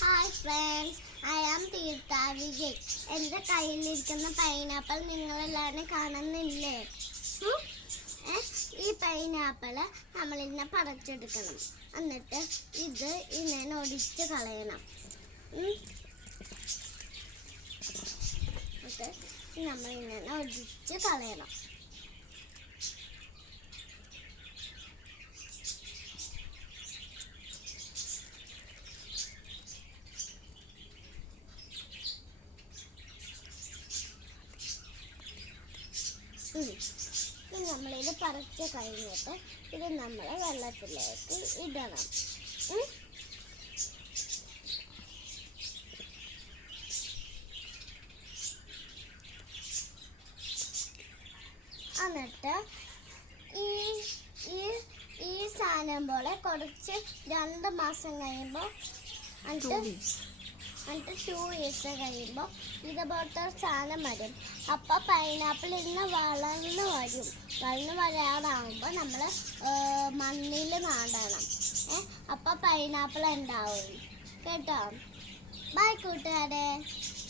Hi friends, I am തീർത്ഥ വിജയ്. എൻ്റെ കയ്യിലിരിക്കുന്ന pineapple നിങ്ങളെല്ലാവരും കാണുന്നില്ലേ? ഈ പൈനാപ്പിൾ നമ്മളിങ്ങനെ പറിച്ചെടുക്കണം. എന്നിട്ട് ഇത് ഇങ്ങനെ ഒടിച്ച് കളയണം. നമ്മളിങ്ങനെ ഒടിച്ച് കളയണം. നമ്മളിത് പറിച്ച് കഴിഞ്ഞിട്ട് ഇത് നമ്മൾ വെള്ളത്തിലേക്ക് ഇടണം. എന്നിട്ട് ഈ സാധനം പോലെ കുറച്ച് 2 മാസം കഴിയുമ്പോൾ എന്നിട്ട് 2 years കഴിയുമ്പോൾ ഇതുപോലത്തെ സാധനം വരും. അപ്പോൾ പൈനാപ്പിൾ ഇന്ന് വളർന്ന് വരാറാകുമ്പോൾ നമ്മൾ മണ്ണിൽ നടണം. അപ്പോൾ പൈനാപ്പിൾ ഉണ്ടാവും കേട്ടോ. ബൈ കൂട്ടുകാരെ.